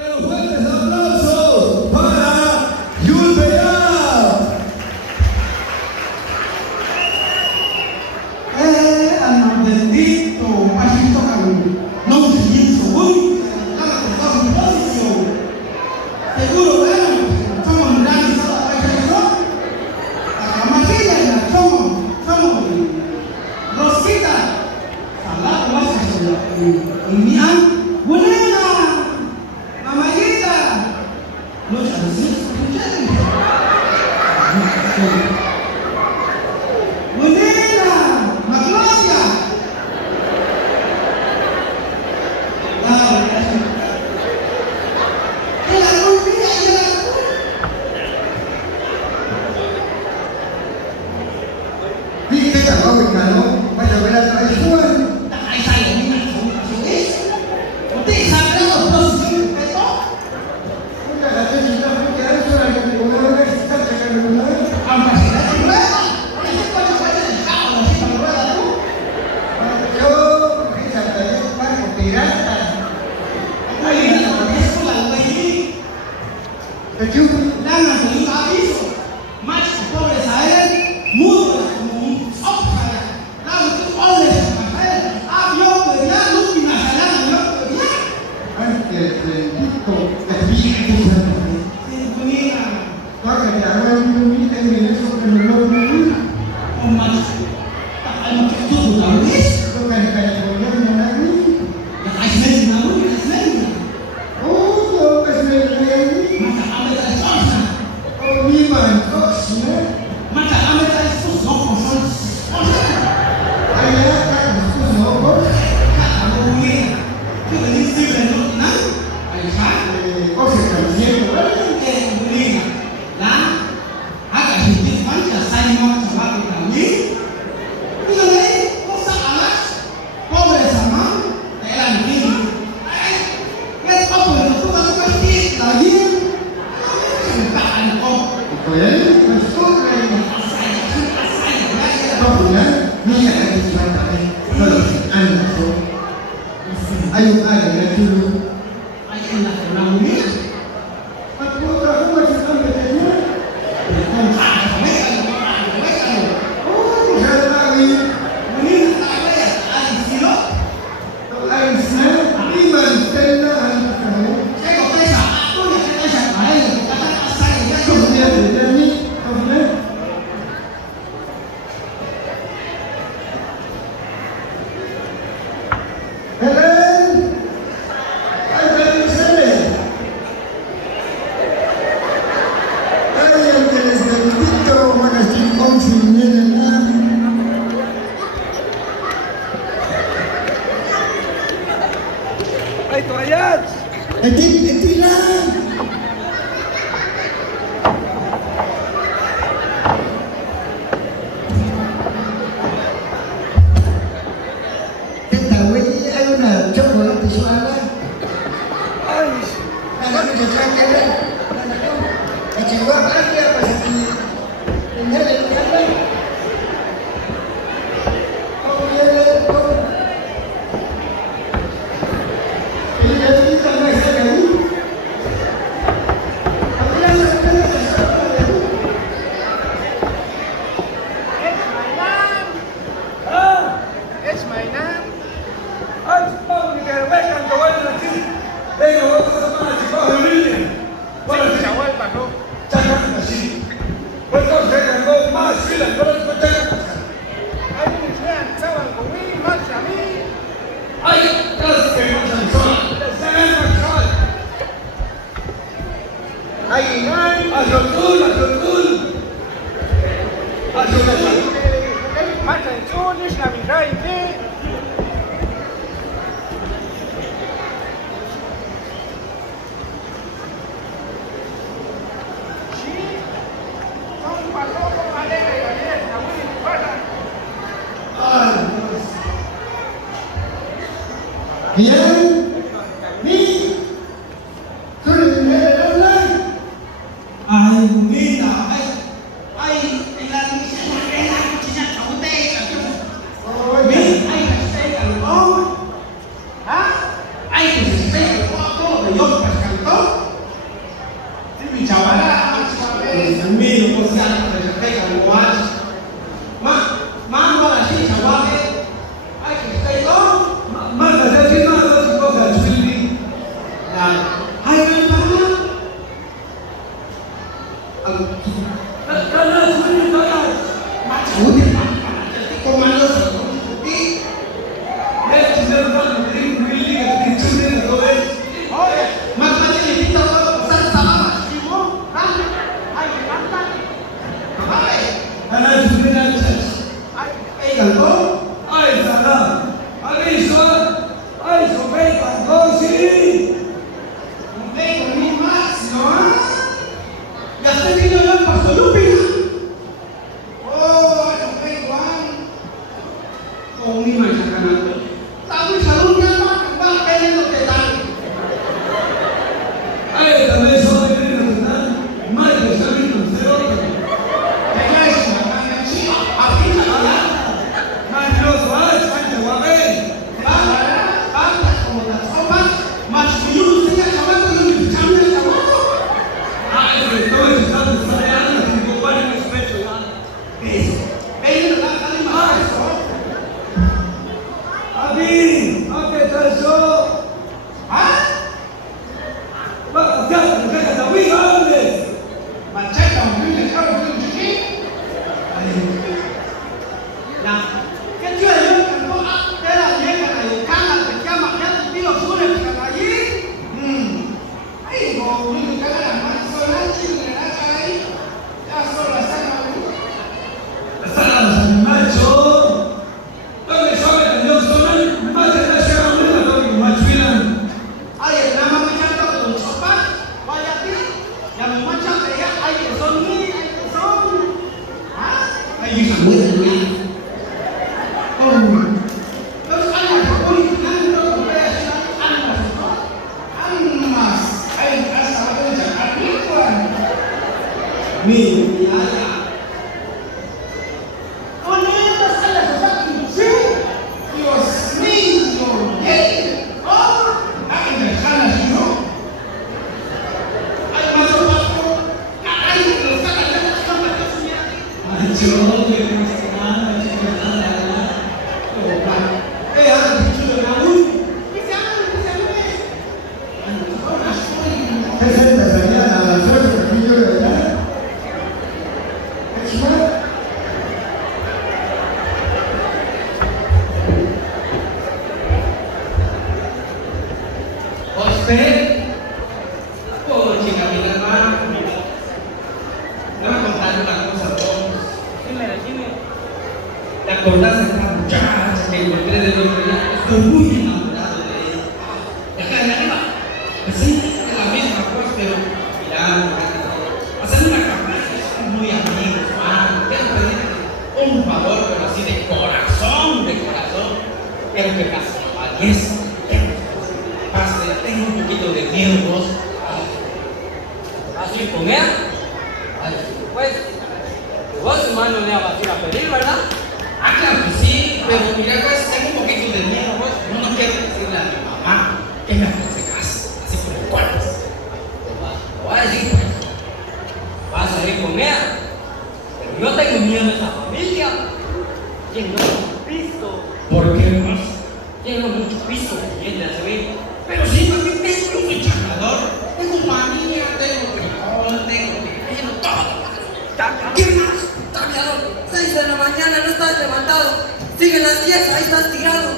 Pero fuertes aplausos para Yulbea. Ang bendito, pasito kang nung siyento uy, nakakasama ng posisyon. Seguro lang, somos grandes sa pagkakasama. Makina na, somos Rosita. Salah ko sa sila. Inian, wala na. Mamayita. No, siya na siya. Winena, Magnolia. Vì cái chẳng có mình mà nó bây giờ bây giờ phải xuôi. Tại sao lại như vậy? Tại sao lại ở position cái tốt? Không phải là cái gì đâu, cái kéo xuôi này thì cũng nói cái cách này là cũng nói. Ông phải nói chuyện đấy. Ông phải coi cho cái gì sao là khi mà nói là đúng. Chứ cái chẳng thấy bác một tỷ đấy. Đây là cái số là người gì? Cái chứ Đang là những cái ví dụ. Mà chỉ có để sai mua ốc phải là một cái con này mà phải áp dụng người nhá lúc thì là phải làm người nhá. anh kể về tiếp tục để đi cái gì đó. Thì tôi nghĩ là Có cái nhà anh nghĩ cái mình nó không cần lâu nữa. ông mà tại một cái chút của ông ấy Có cái của nhân nhà anh ấy. là ai xem nào muốn ai xem Ô, cái này là anh ấy. mà cả ông ấy là chọn sao Ô, nhưng mà có gì nữa. mà cả ông ấy là số số của số Anh ấy các một số số có. cả ông ấy chứ là đi siêu là nó nắng ai khác Có thể cảm giác của đấy. cái ông ấy là cả hình thức bắn cả sai ngon chẳng bao nhiêu cảm nghĩ bây giờ đấy có sợ lắm có về sản phẩm để làm cái gì cái có người nó không có cái gì là gì tại con Có đấy, có số này. Không nhá, như là anh chị bạn tại đây. Rồi, anh là số. Anh dùng ai để là chưa luôn. anh là phải làm biết Mà cô ta không có chuyện ăn được thế nhá. không phải là mấy cái Ô, ra là gì? mình tại đây là anh gì đó Anh sẽ đi mà tên là anh phải. cái có tay sản tôi là cái tay sản ở đây là cái tay sai thì cái Không biết để ra đi, không biết. Helen! Anh phải đi xe này. Ay, el que les bendito, magazine country, miren, ¡Ay, toallas! Eti lang. Cái tàu ấy, anh là chấp với thì sao anh ấy? ¡Ay! Anh có được sang cái đấy. Anh chỉ có bán kia mà thì mình nhớ đến cái đấy. Không nhớ đến không. Thì giờ đi sang này sẽ đấy. Không nhớ đến cái đấy là sao đấy. ¡Es Mainán! ¡Ay, supongo que me dejan que vayan así! ¡Venga, vamos a tomar chicos de William! ¡Bueno, si chaval, no! ¡Chacan así! ¡Pues no se cargó más filas, pero es que chacan! ¡Ay, me sean, chaval, conmigo, más a mí! ¡Ay, casi que más al sol! ¡Se ven más chaval! Ay, ay. ¡A su azul, a su azul! ¡A su azul! Marcha de Chulis, la Virrey, ¿qué? Sí, son patojos, alegre y alegre, la Willy, pasa. Ay, bien. Đi. Tôi được nghe ở đâu đây? ai nghĩ là ai là cái xe này là chỉ là đầu tê cả Ôi, mình ai là xe cả nó hả ai thì xe cả nó có để vô cả cả to Hai kan Pak? Karena sebenarnya saya Macam ni Pak. Komando seperti tidak dapat beli yang dicuri oleh macam ni kita besar sama. karena sebenarnya Kan tu? ai sana ai sampai kantor sini Mungkin kami mas, no? Ya saya tidak nak pasal lupa. Oh, sampai Tuhan. Oh, ni macam mana? Tapi selalunya Pak kena ketetan. ai também só menino mais de saber não sei Jangan semangat sih. Apa ini? mas não faz mas eu amei Mas you think sama tu you bicara sama? ai estou estando ensaiando que vou para o respeito lá Bem, lá kali mas. Abi apa tahu Ah? Pak jangan kata tapi ada Macam kamu ni kalau belum cuci. Nah, kecil you kan tu ada dia kan ayo kan kerja maknya tapi lo sudah kan lagi. Ayo ni kan ada masuk lagi ni ada. Ya solah sana. salah macho kami sampai dan sonan macam nasi ramai atau macuilan Ayo nama macam tu sopan. Banyak ni yang macam saya ayo son ni ayo son. Ah? Ayo kamu ni. Oh. Terus anak boleh kan tu bayar anas. Ayo asal tu jangan ni tuan. Ni ayah. Oh ni masalah sesuatu sih. You sneeze your head. Oh, aku dah kana sino. Ayo masuk masuk. Ayo terus kata jangan sampai ke sini. macho que no está nada nada Oh, Pak. Ada bicu dengan Bisa ni. Oh, masuk ni. Esa es la salida a las horas del fillo de verdad. Es igual. Usted, oh chica, mi hermana, le voy a contar una cosa a todos. ¿Te acordás de esta muchacha que encontré de otro día? Estoy muy enamorado de ella. De acá de arriba. Pues sí, es la misma pues, pero mirando, hacer una campaña, son muy amigos, quiero pedirle un favor, pero así de corazón, quiero que pase a 10, pase, tengo un poquito de miedo, vos. Así con ella, pues, vos hermano le vas a ir a pedir, ¿verdad? Ah, claro que sí, pero mira, pues tengo un poquito de miedo, pues. No quiero decirle a mi mamá que me aconsejas, así por el cuarto. Te voy a decir, pues, vas a ir con ella, pero yo tengo miedo de esa familia. Tiene mucho piso, ¿Por qué más? tiene mucho piso, viene a subir. Pero sí, también tengo un charlador, tengo manía, tengo frijol, tengo todo. ¿Qué más? Cambiador, 6 de la mañana, no estás levantado. Siguen las 10, ahí estás tirado.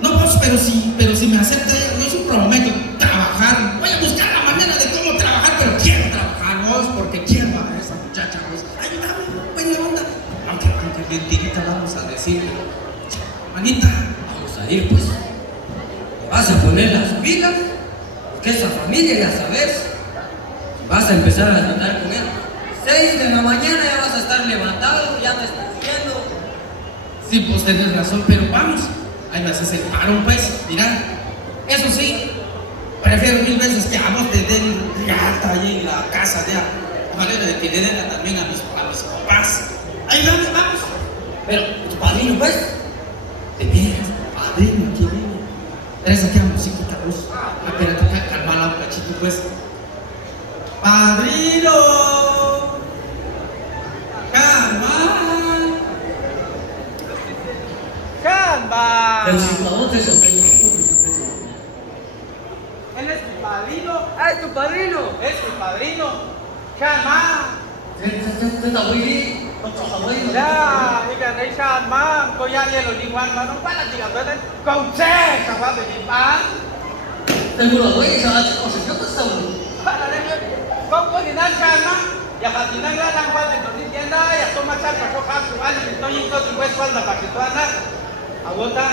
No, pues, pero si me acepta ella, yo sí prometo trabajar. Voy a buscar la manera de cómo trabajar, pero quiero trabajar vos, porque quiero a esa muchacha vos. Ayúdame, buena onda. Aunque bien tirita vamos a decirle. Manita, Vamos a ir, pues. Te vas a poner las pilas, porque esa familia, ya sabes, vas a empezar a tratar con él. 6 de la mañana ya vas a estar levantado, ya te estás viendo. sí, pues tenés razón, pero vamos. Ahí me haces el paro, pues. Mira, eso sí, prefiero 1000 veces que a vos te den gata ahí en la casa de manera de que le den también a mis papás. Ahí vamos, vamos. Pero tu padrino, pues, De veras, padrino, aquí viene. Traes aquí a musiquita, vos. Espérate, calmala un cachito, pues. ¡Padrino! ¡Calma! ¡Calma! El chiflador de esos Él es mi padrino. Ah, es tu padrino. Es mi padrino. Chan Ma. Thế tao đi đi. Tao chọn với rồi. Ya, đi gần đây Chan Ma. Cô ya đi rồi đi ngoan mà nó bắt là gì cả tới cầu tre. Chẳng qua về đi bán. Thầy mua ở với giờ chỉ có sự cấp tất sầu. Bắt là đây. Có gì đang Chan Ma. Ya pati nang la nang wa de ni tienda ya toma chan pa ko ka su ali to yin to tu pues falda pa que tu ana. Agota.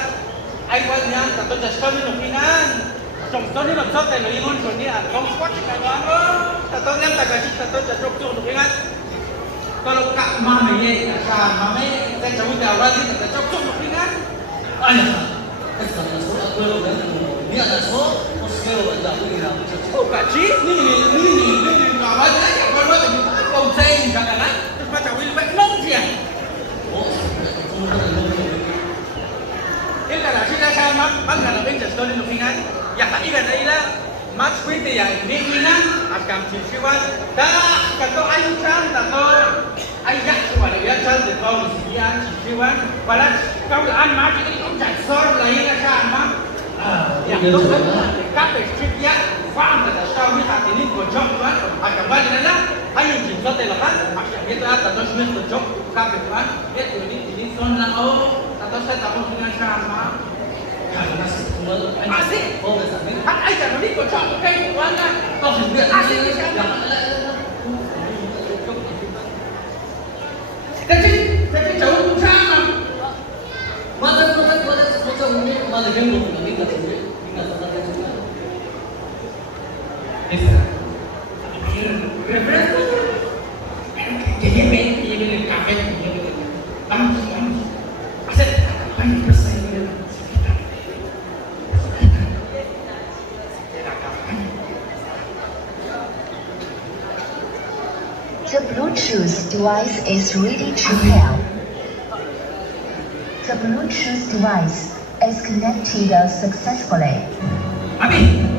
Ai wa ni an ta to ya sto ni no finan. Trong to ni no to te lo yin con ni an. Con sport ka no an. Ta to nem ta ka chi ta to ya chok chok no finan. To lo ka ma me ye ka ma me te chau ta wa ni ta chok chok no finan. Ai à. Cái thằng là số đã quên rồi đấy. Nghĩa là số có kêu là đã đi làm cho Ô cả chi ni ka wa ni ya wa wa ni con xe ni ka na. Ma chau wi vậy nông gì à? Illa la sila sa mang na bin just story no pingan ya ka ila na ila match with ya ni ina akam chichiwan da ka to ayu chan da to ay ya ko wala ya chan de ko si ya chichiwan wala ka an ma ki ko chan sor la ila sa ma ya to ka pe chip ya fam da sa wi ha ni ko jom wa akam ba ni na ayu chin so te la ha akam ye ta to shme to jom ka pe wa ye to ni son la o Atau saya tak mau dengan sama. Asik. Oh, betul. Ai jangan ni kau cakap kayak mana? Kau sendiri Asik ni sama. Tapi jauh sama. Mana macam ni mana yang lu nak ingat sendiri, ingat tentang itu. Referensi. Jadi ini kafe ini. The Bluetooth device is ready to pair. The Bluetooth device is connected successfully. Abi.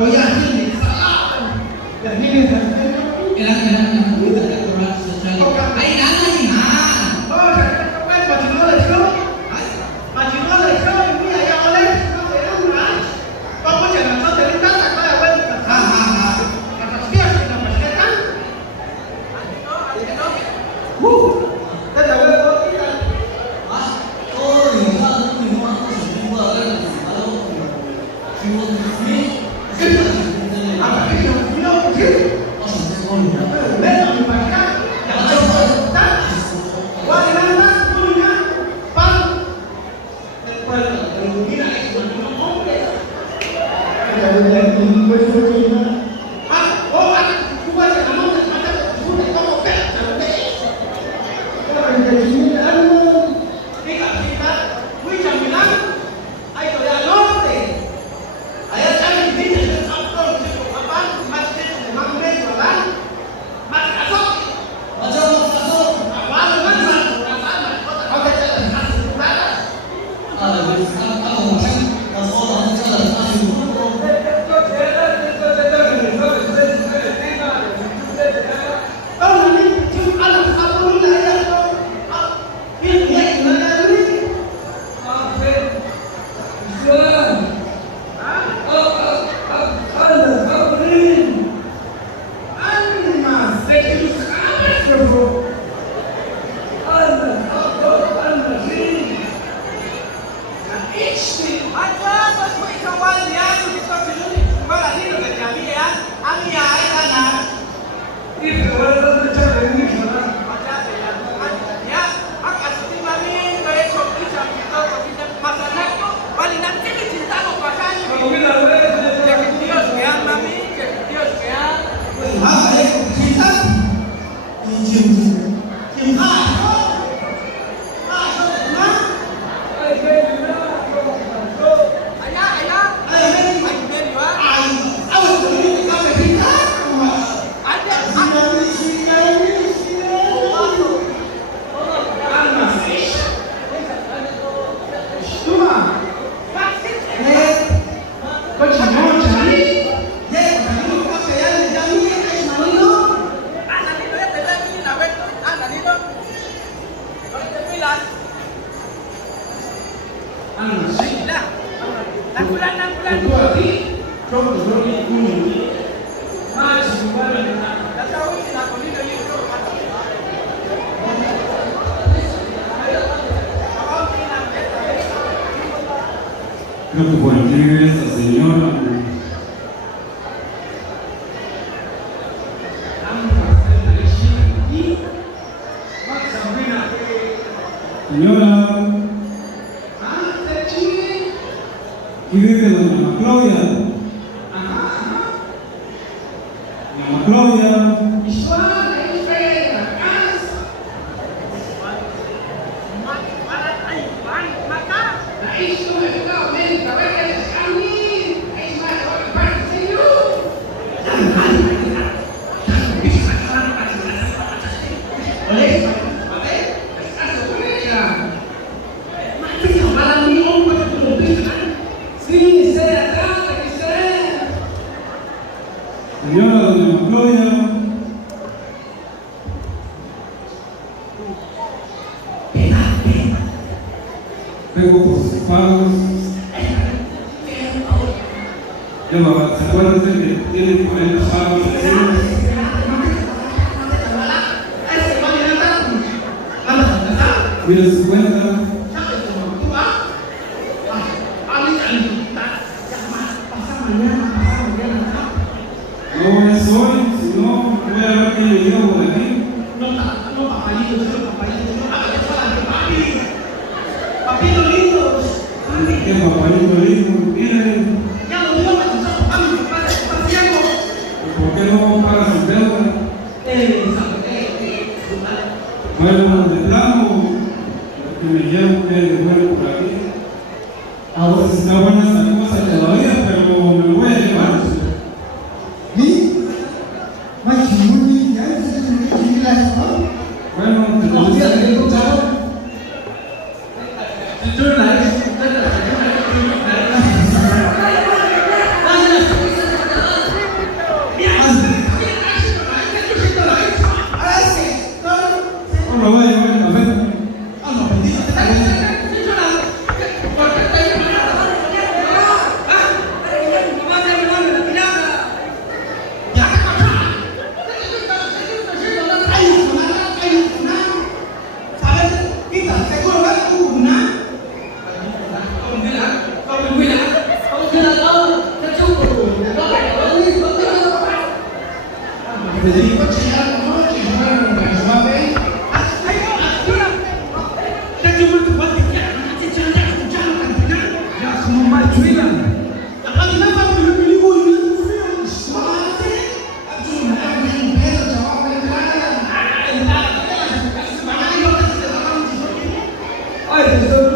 voy a hacer ya viene eran muy de la Torah social ahí nada oh ya quay vào trường lớp trước mà trường lớp trước bây giờ ao lên nó phải ăn mà con có thể làm sao để chúng ta tại đây ở bên mà kia thì là phải cái cắn đây là bên có cái ôi mình hoa có sử dụng vợ đây là đâu mình mua cái Creo que por aquí esta señora. Señora, aquí vive doña Claudia. Doña Claudia. Señora doña Claudia, vengo por sus pagos. ¿Se acuerdan usted que tiene 40 pagos? Mira su cuenta. No es hoy, si no, voy a ver que yo llego por aquí. Papito lindo. ¿Qué papalito lindo? Miren. ¿Por qué no paga su deuda? Bueno, de plano, que me llevo que de vuelvo por aquí. Ahora sí está buena esta cosa todavía, pero me voy a llevar. Bueno, te lo voy a decir, Federico Chillano, ¿no? Si fueran los casuales. Ya como más chuila. Ay,